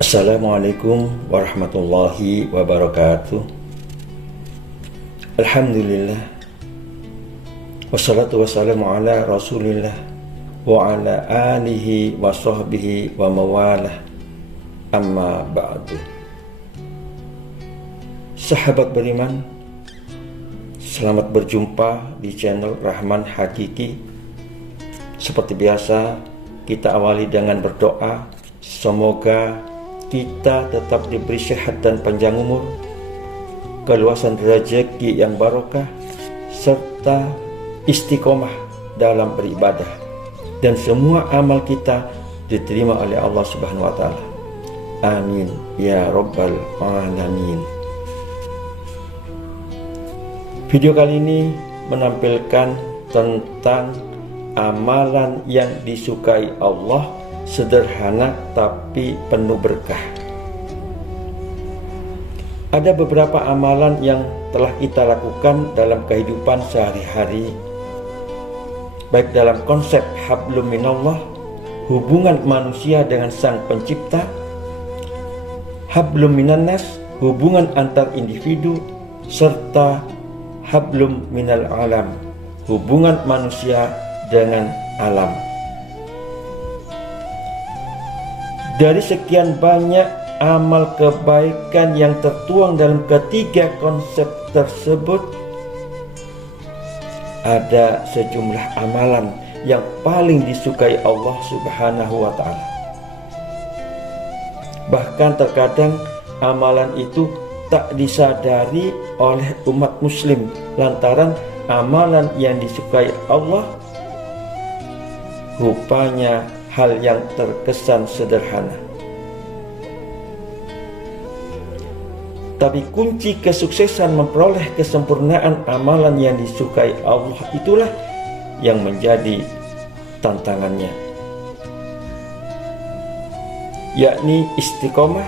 Assalamualaikum warahmatullahi wabarakatuh. Alhamdulillah, wassalatu wassalamu ala rasulillah wa ala alihi wa sahbihi wa mawalah, amma ba'du. Sahabat beriman, selamat berjumpa di channel Rahman Hakiki. Seperti biasa, kita awali dengan berdoa. Semoga kita tetap diberi sehat dan panjang umur, keluasan rezeki yang barokah, serta istiqomah dalam beribadah, dan semua amal kita diterima oleh Allah Subhanahu wa Ta'ala. Amin ya Rabbal Alamin. Video kali ini menampilkan tentang amalan yang disukai Allah, sederhana tapi penuh berkah. Ada beberapa amalan yang telah kita lakukan dalam kehidupan sehari-hari, baik dalam konsep hablum minallah, hubungan manusia dengan sang pencipta, hablum minannas, hubungan antar individu, serta hablum minal alam, hubungan manusia dengan alam. Dari sekian banyak amal kebaikan yang tertuang dalam ketiga konsep tersebut, ada sejumlah amalan yang paling disukai Allah Subhanahu wa Ta'ala. Bahkan terkadang amalan itu tak disadari oleh umat muslim lantaran amalan yang disukai Allah rupanya hal yang terkesan sederhana. Tapi kunci kesuksesan memperoleh kesempurnaan amalan yang disukai Allah itulah yang menjadi tantangannya, yakni istiqomah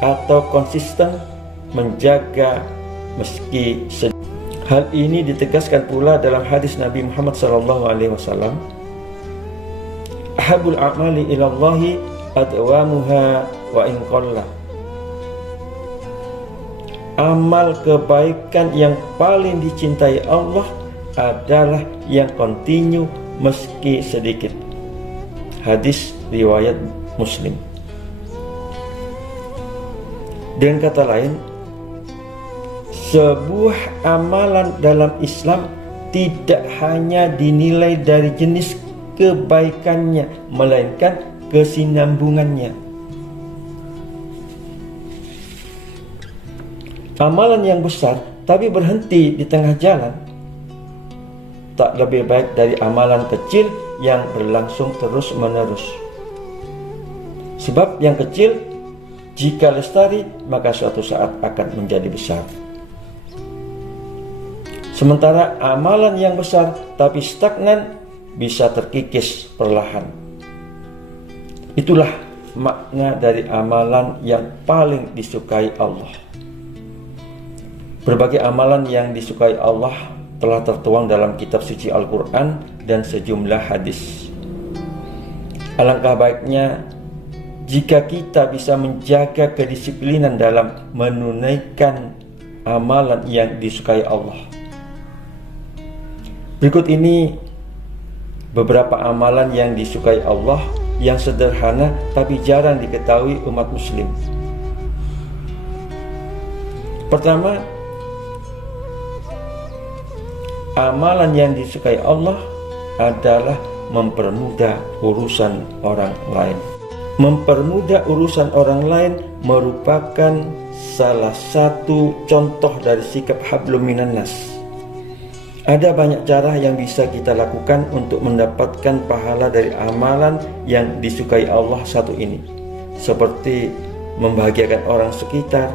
atau konsisten menjaga meski sedih. Hal ini ditegaskan pula dalam hadis Nabi Muhammad SAW, ahabul a'mali ilallahi adwamuha wa in qalla. Amal kebaikan yang paling dicintai Allah adalah yang kontinu meski sedikit. Hadis riwayat Muslim. Dengan kata lain, sebuah amalan dalam Islam tidak hanya dinilai dari jenis kebaikannya, melainkan kesinambungannya. Amalan yang besar tapi berhenti di tengah jalan tak lebih baik dari amalan kecil yang berlangsung terus-menerus. Sebab yang kecil jika lestari maka suatu saat akan menjadi besar. Sementara amalan yang besar tapi stagnan bisa terkikis perlahan. Itulah makna dari amalan yang paling disukai Allah. Berbagai amalan yang disukai Allah telah tertuang dalam kitab suci Al-Quran dan sejumlah hadis. Alangkah baiknya jika kita bisa menjaga kedisiplinan dalam menunaikan amalan yang disukai Allah. Berikut ini beberapa amalan yang disukai Allah yang sederhana tapi jarang diketahui umat muslim. Pertama, amalan yang disukai Allah adalah mempermudah urusan orang lain. Mempermudah urusan orang lain merupakan salah satu contoh dari sikap hablum minannas. Ada banyak cara yang bisa kita lakukan untuk mendapatkan pahala dari amalan yang disukai Allah satu ini, seperti membahagiakan orang sekitar,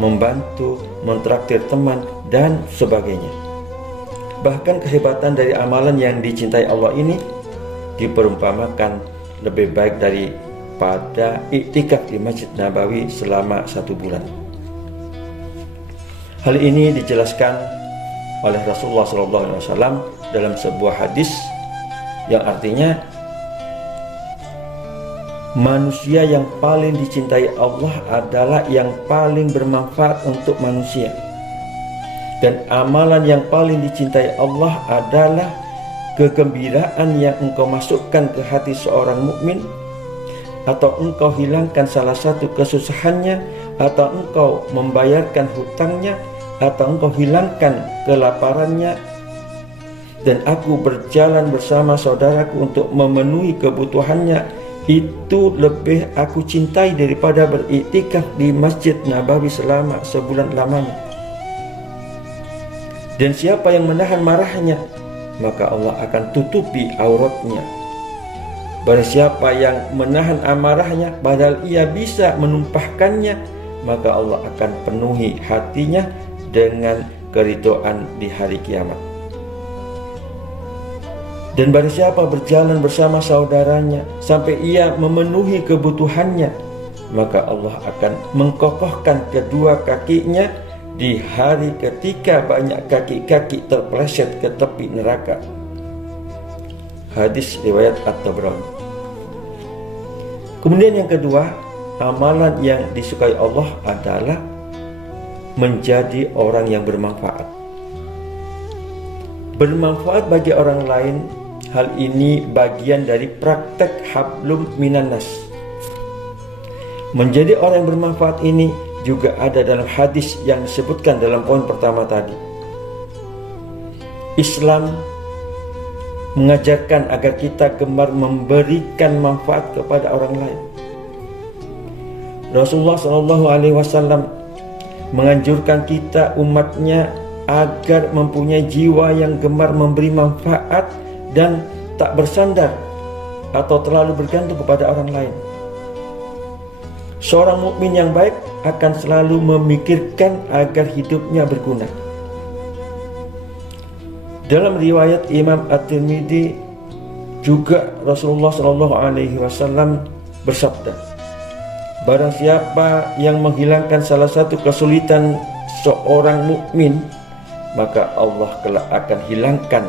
membantu, mentraktir teman, dan sebagainya. Bahkan kehebatan dari amalan yang dicintai Allah ini diperumpamakan lebih baik daripada iktikaf di Masjid Nabawi selama 1 bulan. Hal ini dijelaskan oleh Rasulullah SAW dalam sebuah hadis yang artinya Manusia yang paling dicintai Allah adalah yang paling bermanfaat untuk manusia. Dan amalan yang paling dicintai Allah adalah kegembiraan yang engkau masukkan ke hati seorang mukmin, atau engkau hilangkan salah satu kesusahannya, atau engkau membayarkan hutangnya, atau engkau hilangkan kelaparannya. Dan aku berjalan bersama saudaraku untuk memenuhi kebutuhannya, itu lebih aku cintai daripada beriktikaf di Masjid Nabawi selama sebulan lamanya. Dan siapa yang menahan marahnya, maka Allah akan tutupi auratnya. Barang siapa yang menahan amarahnya padahal ia bisa menumpahkannya, maka Allah akan penuhi hatinya dengan keridhaan di hari kiamat. Dan barang siapa berjalan bersama saudaranya sampai ia memenuhi kebutuhannya, maka Allah akan mengkokohkan kedua kakinya di hari ketika banyak kaki-kaki terpeleset ke tepi neraka. Hadis riwayat At-Tabrani. Kemudian yang kedua, amalan yang disukai Allah adalah menjadi orang yang bermanfaat. Bermanfaat bagi orang lain, hal ini bagian dari praktek hablum minan nas. Menjadi orang yang bermanfaat ini juga ada dalam hadis yang disebutkan dalam poin pertama tadi. Islam mengajarkan agar kita gemar memberikan manfaat kepada orang lain. Rasulullah SAW menganjurkan kita umatnya agar mempunyai jiwa yang gemar memberi manfaat dan tak bersandar atau terlalu bergantung kepada orang lain. Seorang mukmin yang baik akan selalu memikirkan agar hidupnya berguna. Dalam riwayat Imam At-Tirmidzi juga Rasulullah SAW bersabda, barang siapa yang menghilangkan salah satu kesulitan seorang mukmin, maka Allah kelak akan hilangkan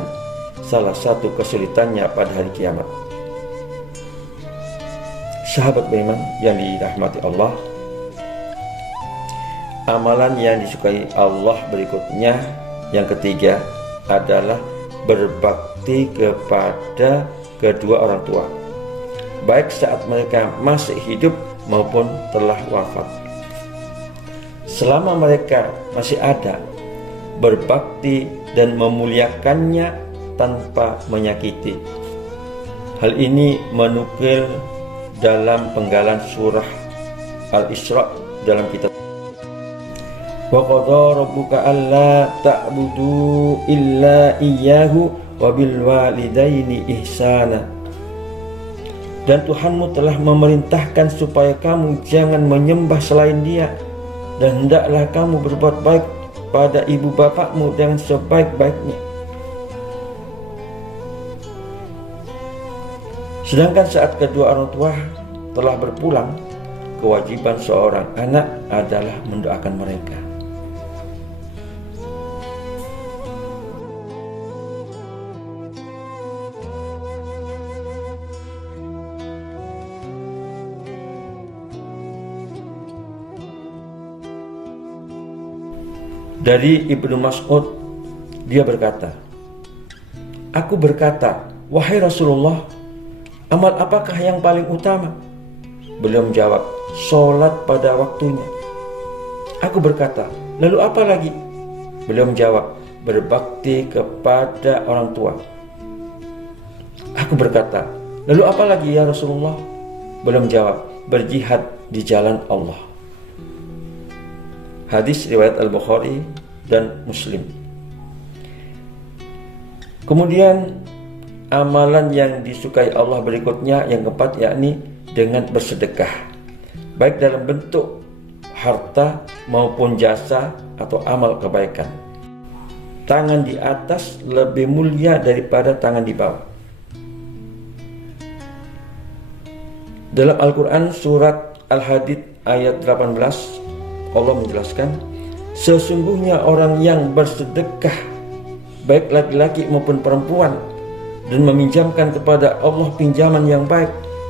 salah satu kesulitannya pada hari kiamat. Sahabat beriman yang dirahmati Allah, amalan yang disukai Allah berikutnya, yang ketiga, adalah berbakti kepada kedua orang tua, baik saat mereka masih hidup maupun telah wafat. Selama mereka masih ada, berbakti dan memuliakannya tanpa menyakiti. Hal ini menukil dalam penggalan surah Al-Isra dalam kitab wa qadha rabbuka alla ta'budu illa iyyahu wa bil walidaini ihsana. Dan Tuhanmu telah memerintahkan supaya kamu jangan menyembah selain Dia, dan hendaklah kamu berbuat baik pada ibu bapakmu dengan sebaik-baiknya. Sedangkan saat kedua orang tua telah berpulang, kewajiban seorang anak adalah mendoakan mereka. Dari Ibnu Mas'ud, dia berkata, aku berkata, wahai Rasulullah, amal apakah yang paling utama? Beliau menjawab, sholat pada waktunya. Aku berkata, lalu apa lagi? Beliau menjawab, berbakti kepada orang tua. Aku berkata, lalu apa lagi ya Rasulullah? Beliau menjawab, berjihad di jalan Allah. Hadis riwayat Al-Bukhari dan Muslim. Kemudian amalan yang disukai Allah berikutnya, yang keempat, yakni dengan bersedekah, baik dalam bentuk harta maupun jasa atau amal kebaikan. Tangan di atas lebih mulia daripada tangan di bawah. Dalam Al-Quran surat Al-Hadid ayat 18, Allah menjelaskan, sesungguhnya orang yang bersedekah, baik laki-laki maupun perempuan, dan meminjamkan kepada Allah pinjaman yang baik,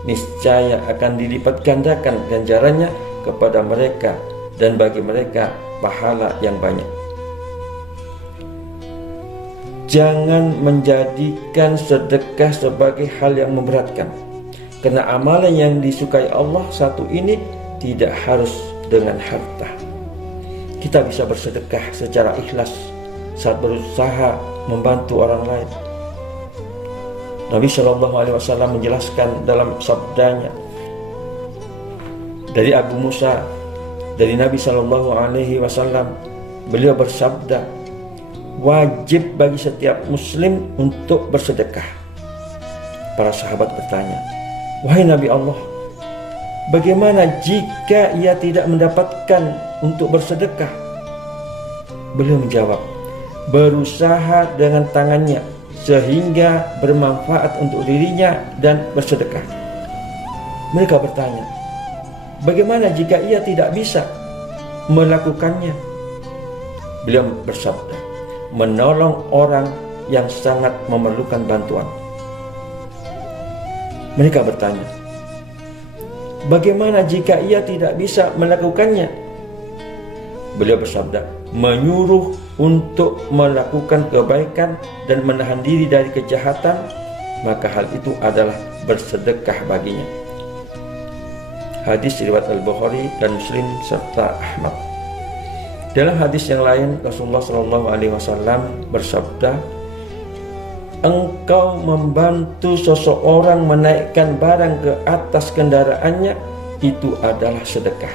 niscaya akan dilipat gandakan ganjarannya kepada mereka dan bagi mereka pahala yang banyak. Jangan menjadikan sedekah sebagai hal yang memberatkan, karena amalan yang disukai Allah satu ini tidak harus dengan harta. Kita bisa bersedekah secara ikhlas saat berusaha membantu orang lain. Nabi SAW menjelaskan dalam sabdanya dari Abu Musa, dari Nabi SAW, beliau bersabda, wajib bagi setiap muslim untuk bersedekah. Para sahabat bertanya, wahai Nabi Allah, bagaimana jika ia tidak mendapatkan untuk bersedekah? Beliau menjawab, berusaha dengan tangannya sehingga bermanfaat untuk dirinya dan bersedekah. Mereka bertanya, bagaimana jika ia tidak bisa melakukannya? Beliau bersabda, menolong orang yang sangat memerlukan bantuan. Mereka bertanya, bagaimana jika ia tidak bisa melakukannya? Beliau bersabda, menyuruh untuk melakukan kebaikan dan menahan diri dari kejahatan, maka hal itu adalah bersedekah baginya. Hadis riwayat Al-Bukhari dan Muslim serta Ahmad. Dalam hadis yang lain, Rasulullah SAW bersabda, engkau membantu seseorang menaikkan barang ke atas kendaraannya, itu adalah sedekah.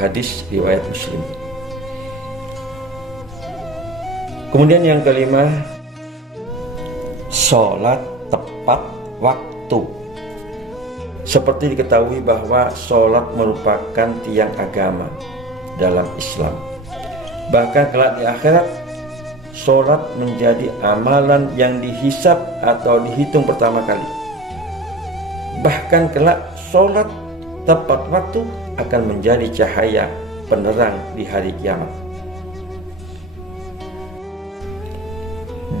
Hadis riwayat Muslim. Kemudian yang kelima, sholat tepat waktu. Seperti diketahui bahwa sholat merupakan tiang agama dalam Islam. Bahkan kelak di akhirat, sholat menjadi amalan yang dihisab atau dihitung pertama kali. Bahkan kelak sholat tepat waktu akan menjadi cahaya penerang di hari kiamat.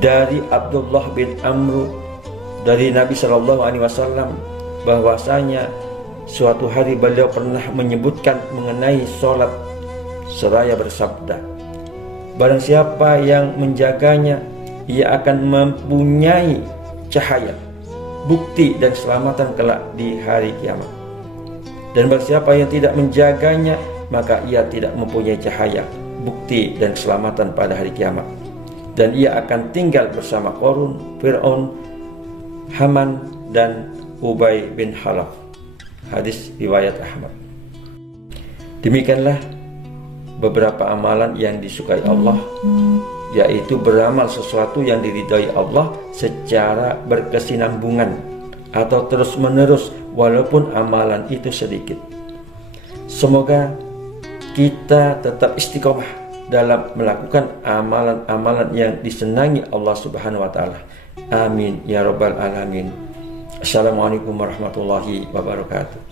Dari Abdullah bin Amr dari Nabi SAW bahwasanya suatu hari beliau pernah menyebutkan mengenai sholat seraya bersabda, barang siapa yang menjaganya, ia akan mempunyai cahaya, bukti dan keselamatan kelak di hari kiamat. Dan barang siapa yang tidak menjaganya, maka ia tidak mempunyai cahaya, bukti dan keselamatan pada hari kiamat. Dan ia akan tinggal bersama Qarun, Fir'aun, Haman, dan Ubay bin Khalaf. Hadis riwayat Ahmad. Demikianlah beberapa amalan yang disukai Allah, yaitu beramal sesuatu yang diridhai Allah secara berkesinambungan atau terus menerus walaupun amalan itu sedikit. Semoga kita tetap istiqomah dalam melakukan amalan-amalan yang disenangi Allah Subhanahu wa taala. Amin ya rabbal alamin. Assalamualaikum warahmatullahi wabarakatuh.